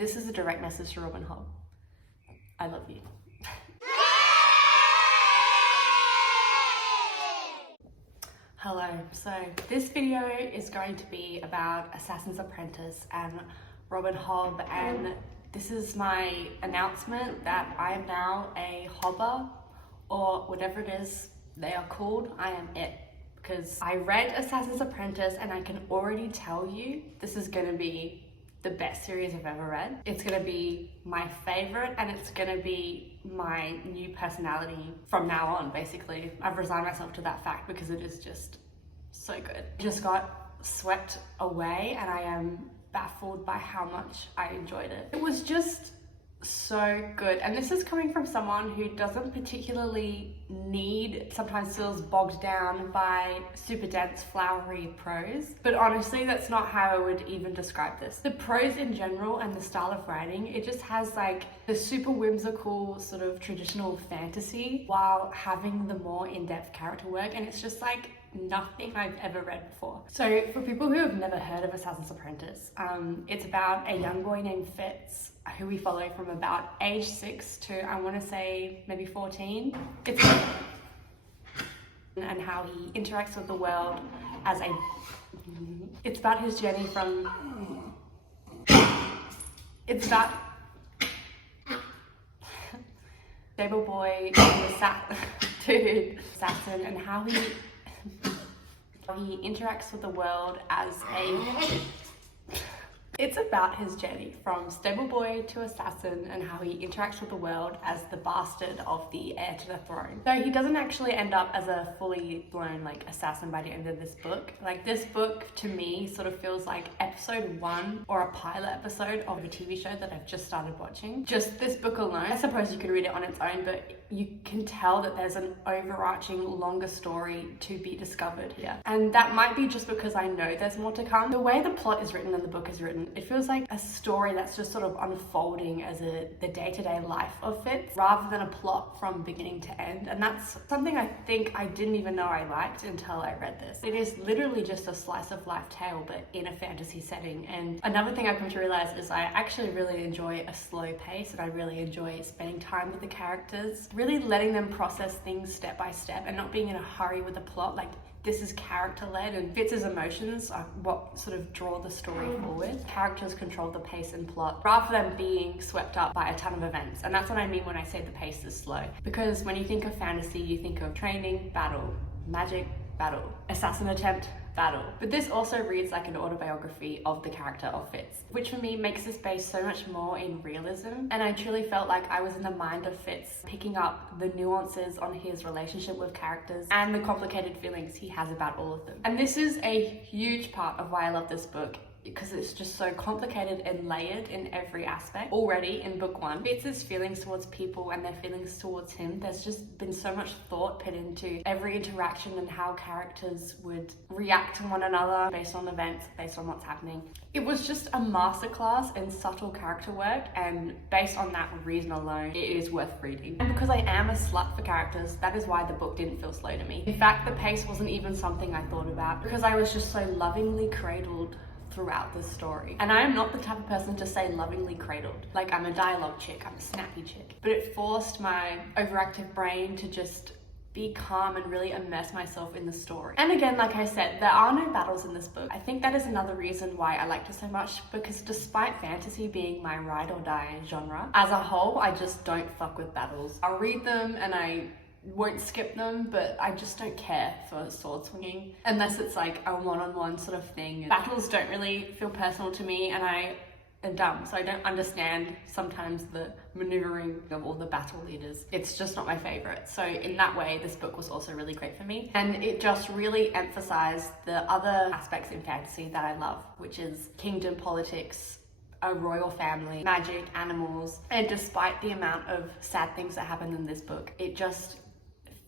this is a direct message to Robin Hobb. I love you. Hello, so this video is going to be about Assassin's Apprentice and Robin Hobb, and this is my announcement that I am now a hobber, or whatever it is they are called. I am it, because I read Assassin's Apprentice and I can already tell you this is going to be the best series I've ever read. It's going to be my favorite, and it's going to be my new personality from now on, basically. I've resigned myself to that fact because it is just so good. I just got swept away and I am baffled by how much I enjoyed it. It was just so good, and this is coming from someone who doesn't particularly sometimes feels bogged down by super dense flowery prose, but honestly that's not how I would even describe this. The prose in general and the style of writing, it just has like the super whimsical sort of traditional fantasy while having the more in-depth character work, and it's just like nothing I've ever read before. So for people who have never heard of Assassin's Apprentice, it's about a young boy named Fitz who we follow from about age 6 to, I want to say, maybe 14. And how he interacts with the world as it's about his journey from, it's about stable boy to assassin, and how he interacts with the world as it's about his journey from stable boy to assassin and how he interacts with the world as the bastard of the heir to the throne. So he doesn't actually end up as a fully blown like assassin by the end of this book. Like, this book to me sort of feels like episode 1 or a pilot episode of a TV show that I've just started watching. Just this book alone, I suppose you could read it on its own, but you can tell that there's an overarching longer story to be discovered here. And that might be just because I know there's more to come. The way the plot is written and the book is written, it feels like a story that's just sort of unfolding as the day-to-day life of Fitz, rather than a plot from beginning to end. And that's something I think I didn't even know I liked until I read this. It is literally just a slice of life tale, but in a fantasy setting. And another thing I've come to realize is I actually really enjoy a slow pace, and I really enjoy spending time with the characters, really letting them process things step by step and not being in a hurry with the plot. Like, this is character-led, and Fitz's emotions are what sort of draw the story forward. Characters control the pace and plot rather than being swept up by a ton of events. And that's what I mean when I say the pace is slow. Because when you think of fantasy, you think of training, battle, magic, battle, assassin attempt, battle. But this also reads like an autobiography of the character of Fitz, which for me makes this based so much more in realism. And I truly felt like I was in the mind of Fitz, picking up the nuances on his relationship with characters and the complicated feelings he has about all of them. And this is a huge part of why I love this book, because it's just so complicated and layered in every aspect. Already in book 1, Fitz's feelings towards people and their feelings towards him, there's just been so much thought put into every interaction and how characters would react to one another based on events, based on what's happening. It was just a masterclass in subtle character work, and based on that reason alone, it is worth reading. And because I am a slut for characters, that is why the book didn't feel slow to me. In fact, the pace wasn't even something I thought about, because I was just so lovingly cradled throughout this story. And I am not the type of person to say lovingly cradled. Like, I'm a dialogue chick, I'm a snappy chick. But it forced my overactive brain to just be calm and really immerse myself in the story. And again, like I said, there are no battles in this book. I think that is another reason why I liked it so much, because despite fantasy being my ride or die genre, as a whole, I just don't fuck with battles. I'll read them and I won't skip them, but I just don't care for sword swinging unless it's like a one-on-one sort of thing. Battles don't really feel personal to me, and I am dumb, so I don't understand sometimes the maneuvering of all the battle leaders. It's just not my favorite. So in that way, this book was also really great for me, and it just really emphasized the other aspects in fantasy that I love, which is kingdom politics, a royal family, magic, animals. And despite the amount of sad things that happen in this book, it just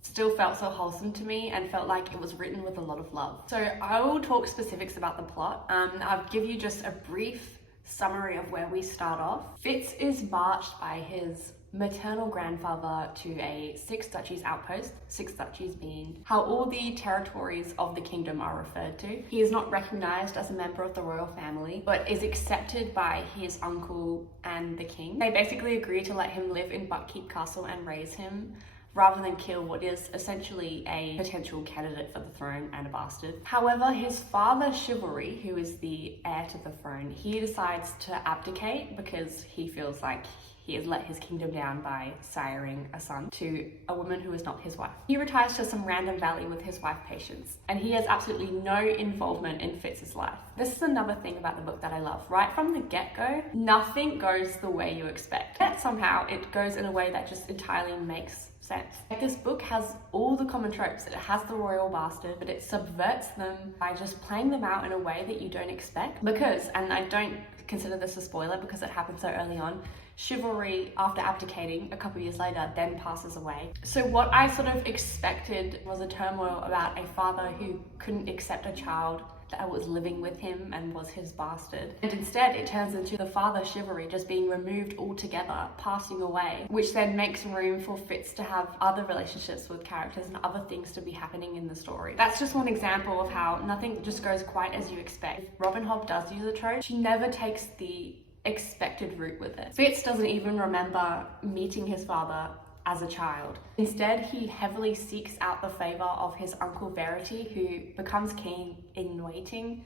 still felt so wholesome to me and felt like it was written with a lot of love. So I will talk specifics about the plot. I'll give you just a brief summary of where we start off. Fitz is marched by his maternal grandfather to a Six Duchies outpost, Six Duchies being how all the territories of the kingdom are referred to. He is not recognized as a member of the royal family, but is accepted by his uncle and the king. They basically agree to let him live in Buckkeep Castle and raise him, rather than kill what is essentially a potential candidate for the throne and a bastard. However, his father Chivalry, who is the heir to the throne, he decides to abdicate because he feels like he has let his kingdom down by siring a son to a woman who is not his wife. He retires to some random valley with his wife Patience, and he has absolutely no involvement in Fitz's life. This is another thing about the book that I love. Right from the get-go, nothing goes the way you expect. Yet somehow it goes in a way that just entirely makes sense. Like, this book has all the common tropes. It has the royal bastard, but it subverts them by just playing them out in a way that you don't expect. Because, and I don't consider this a spoiler because it happened so early on, Chivalry, after abdicating a couple years later, then passes away. So what I sort of expected was a turmoil about a father who couldn't accept a child that was living with him and was his bastard. And instead it turns into the father Chivalry just being removed altogether, passing away, which then makes room for Fitz to have other relationships with characters and other things to be happening in the story. That's just one example of how nothing just goes quite as you expect. If Robin Hobb does use a trope, she never takes the expected route with it. Fitz doesn't even remember meeting his father as a child. Instead, he heavily seeks out the favor of his uncle Verity, who becomes king in waiting.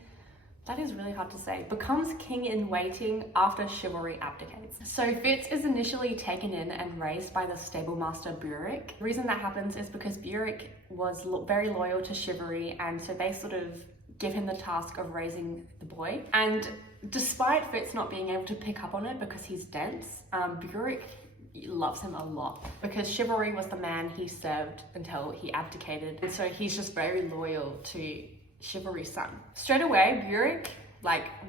That is really hard to say. Becomes king in waiting after Chivalry abdicates. So Fitz is initially taken in and raised by the stable master Burrick. The reason that happens is because Burrick was very loyal to Chivalry, and so they sort of give him the task of raising the boy. And despite Fitz not being able to pick up on it because he's dense, Burrick loves him a lot because Chivalry was the man he served until he abdicated, and so he's just very loyal to Chivalry's son. Straight away, Burrick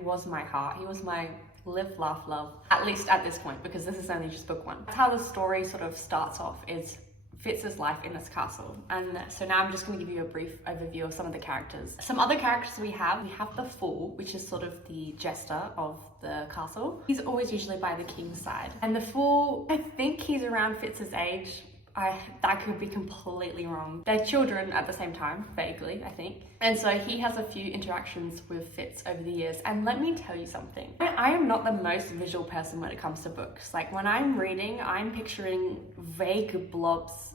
was my heart. He was my live, laugh, love, at least at this point, because this is only just book one. That's how the story sort of starts off, is Fitz's life in this castle. And so now I'm just going to give you a brief overview of some of the characters. Some other characters we have the Fool, which is sort of the jester of the castle. He's always usually by the king's side. And the Fool, I think he's around Fitz's age. That could be completely wrong. They're children at the same time, vaguely, I think. And so he has a few interactions with Fitz over the years. And let me tell you something. I am not the most visual person when it comes to books. Like, when I'm reading, I'm picturing vague blobs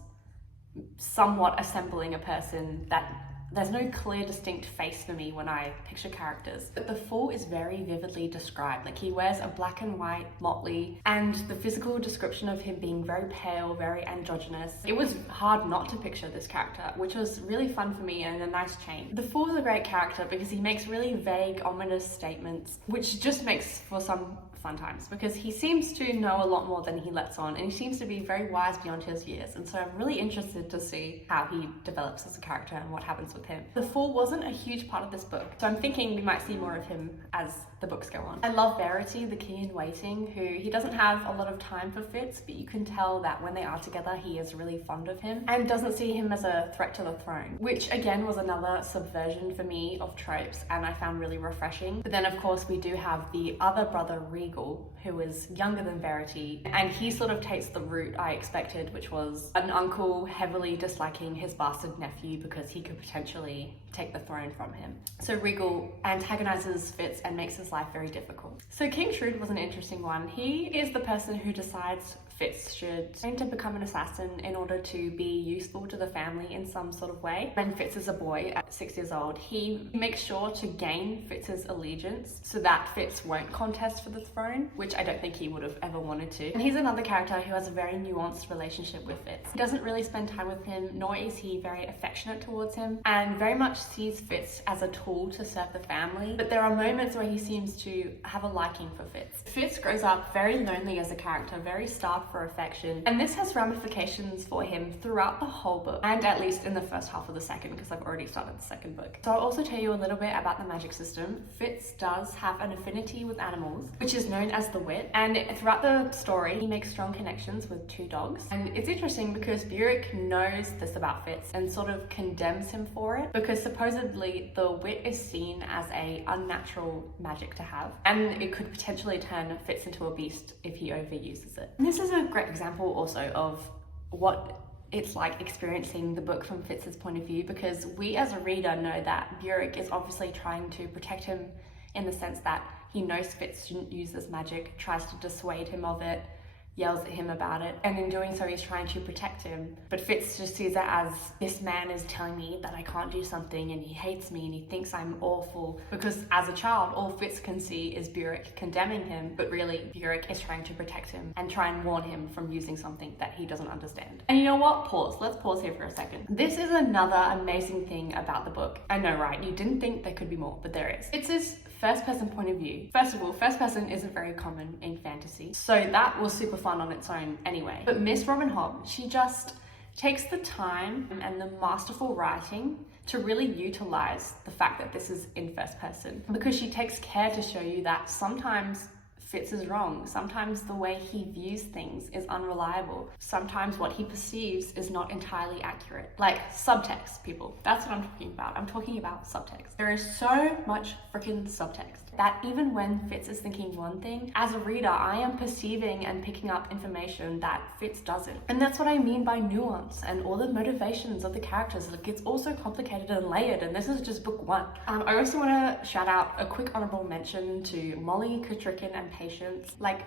somewhat assembling a person that there's no clear distinct face for me when I picture characters. But the Fool is very vividly described. Like, he wears a black and white motley, and the physical description of him being very pale, very androgynous. It was hard not to picture this character, which was really fun for me and a nice change. The Fool is a great character because he makes really vague, ominous statements, which just makes for some fun times, because he seems to know a lot more than he lets on, and he seems to be very wise beyond his years, and so I'm really interested to see how he develops as a character and what happens with him. The Fool wasn't a huge part of this book, so I'm thinking we might see more of him as the books go on. I love Verity, the king in waiting, who he doesn't have a lot of time for Fitz, but you can tell that when they are together he is really fond of him and doesn't see him as a threat to the throne, which again was another subversion for me of tropes, and I found really refreshing. But then of course we do have the other brother Regal, who is younger than Verity, and he sort of takes the route I expected, which was an uncle heavily disliking his bastard nephew because he could potentially take the throne from him. So Regal antagonizes Fitz and makes his life very difficult. So King Shrewd was an interesting one. He is the person who decides Fitz should train to become an assassin in order to be useful to the family in some sort of way. When Fitz is a boy at 6 years old, he makes sure to gain Fitz's allegiance so that Fitz won't contest for the throne, which I don't think he would have ever wanted to. And he's another character who has a very nuanced relationship with Fitz. He doesn't really spend time with him, nor is he very affectionate towards him, and very much sees Fitz as a tool to serve the family. But there are moments where he seems to have a liking for Fitz. Fitz grows up very lonely as a character, very starved for affection, and this has ramifications for him throughout the whole book, and at least in the first half of the second, because I've already started the second book. So I'll also tell you a little bit about the magic system. Fitz does have an affinity with animals, which is known as the wit, and throughout the story he makes strong connections with two dogs. And it's interesting because Burek knows this about Fitz and sort of condemns him for it, because supposedly the wit is seen as a unnatural magic to have, and it could potentially turn Fitz into a beast if he overuses it. And this is a great example also of what it's like experiencing the book from Fitz's point of view, because we as a reader know that Burek is obviously trying to protect him in the sense that he knows Fitz shouldn't use this magic, tries to dissuade him of it, yells at him about it, and in doing so he's trying to protect him. But Fitz just sees it as, this man is telling me that I can't do something and he hates me and he thinks I'm awful, because as a child all Fitz can see is Burek condemning him, but really Burek is trying to protect him and try and warn him from using something that he doesn't understand. And you know what? Let's pause here for a second. This is another amazing thing about the book. I know, right? You didn't think there could be more, but there is. It's his first person point of view. First of all, first person isn't very common in fantasy, so that was super fun on its own anyway. But Miss Robin Hobb, she just takes the time and the masterful writing to really utilize the fact that this is in first person, because she takes care to show you that sometimes Fitz is wrong. Sometimes the way he views things is unreliable. Sometimes what he perceives is not entirely accurate. Like subtext, people. That's what I'm talking about. I'm talking about subtext. There is so much freaking subtext that even when Fitz is thinking one thing, as a reader, I am perceiving and picking up information that Fitz doesn't. And that's what I mean by nuance and all the motivations of the characters. Like, it's also complicated and layered, and this is just book one. I also want to shout out a quick honorable mention to Molly, Kutrikin, and Patience. Like,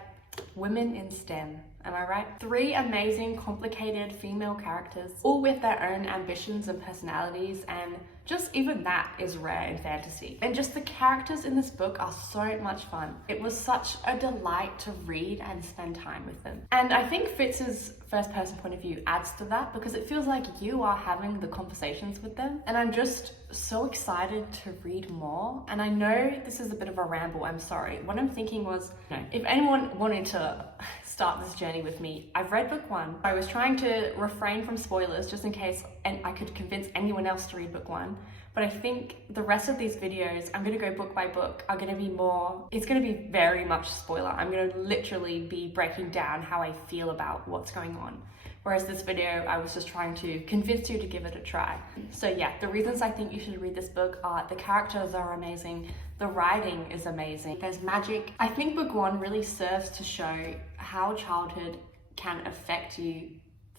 women in STEM, am I right? 3 amazing, complicated female characters, all with their own ambitions and personalities, and just even that is rare in fantasy. And just the characters in this book are so much fun. It was such a delight to read and spend time with them. And I think Fitz's first person point of view adds to that, because it feels like you are having the conversations with them. And I'm just so excited to read more. And I know this is a bit of a ramble, I'm sorry. What I'm thinking was, if anyone wanted to start this journey with me, I've read book 1. I was trying to refrain from spoilers just in case and I could convince anyone else to read book 1. But I think the rest of these videos, I'm going to go book by book, are going to be more, it's going to be very much spoiler. I'm going to literally be breaking down how I feel about what's going on. Whereas this video, I was just trying to convince you to give it a try. So yeah, the reasons I think you should read this book are the characters are amazing, the writing is amazing, there's magic. I think book 1 really serves to show how childhood can affect you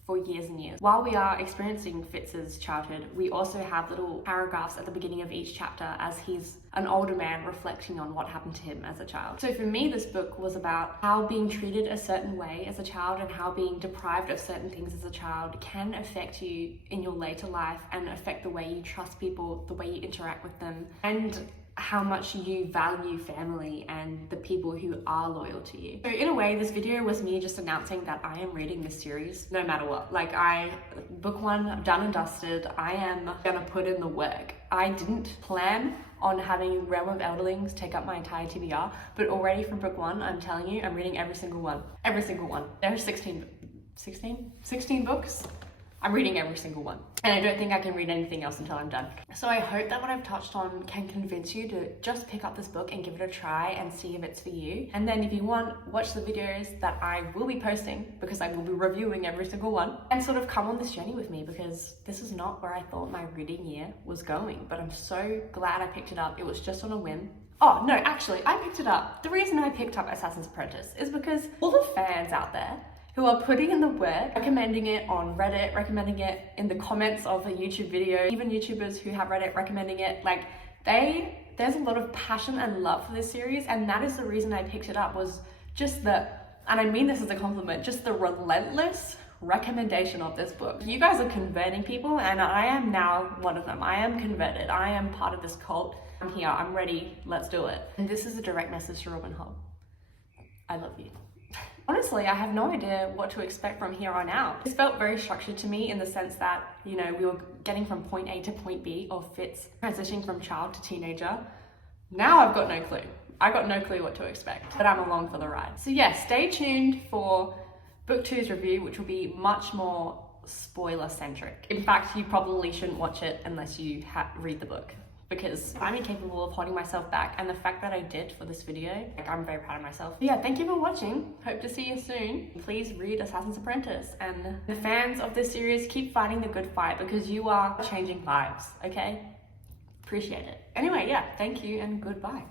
for years and years. While we are experiencing Fitz's childhood, we also have little paragraphs at the beginning of each chapter as he's an older man reflecting on what happened to him as a child. So for me, this book was about how being treated a certain way as a child and how being deprived of certain things as a child can affect you in your later life and affect the way you trust people, the way you interact with them, and how much you value family and the people who are loyal to you. So in a way, this video was me just announcing that I am reading this series no matter what. Like, book 1 done and dusted. I am gonna put in the work. I didn't plan on having Realm of Elderlings take up my entire TBR, but already from book 1, I'm telling you, I'm reading every single one. Every single one. There are 16 books. I'm reading every single one. And I don't think I can read anything else until I'm done. So I hope that what I've touched on can convince you to just pick up this book and give it a try and see if it's for you. And then if you want, watch the videos that I will be posting, because I will be reviewing every single one, and sort of come on this journey with me, because this is not where I thought my reading year was going. But I'm so glad I picked it up. It was just on a whim. Oh no, actually, I picked it up. The reason I picked up Assassin's Apprentice is because all the fans out there who are putting in the work, recommending it on Reddit, recommending it in the comments of a YouTube video, even YouTubers who have read it recommending it, like there's a lot of passion and love for this series, and that is the reason I picked it up, was just and I mean this as a compliment, just the relentless recommendation of this book. You guys are converting people, and I am now one of them. I am converted. I am part of this cult. I'm here, I'm ready, let's do it. And this is a direct message to Robin Hobb. I love you. Honestly, I have no idea what to expect from here on out. This felt very structured to me in the sense that, you know, we were getting from point A to point B of Fitz transitioning from child to teenager. Now I've got no clue. I got no clue what to expect, but I'm along for the ride. So yeah, stay tuned for book 2's review, which will be much more spoiler centric. In fact, you probably shouldn't watch it unless you read the book. because I'm incapable of holding myself back, and the fact that I did for this video, like, I'm very proud of myself. But yeah, thank you for watching. Hope to see you soon. Please read Assassin's Apprentice, and the fans of this series, keep fighting the good fight because you are changing lives, okay? Appreciate it. Anyway, yeah, thank you and goodbye.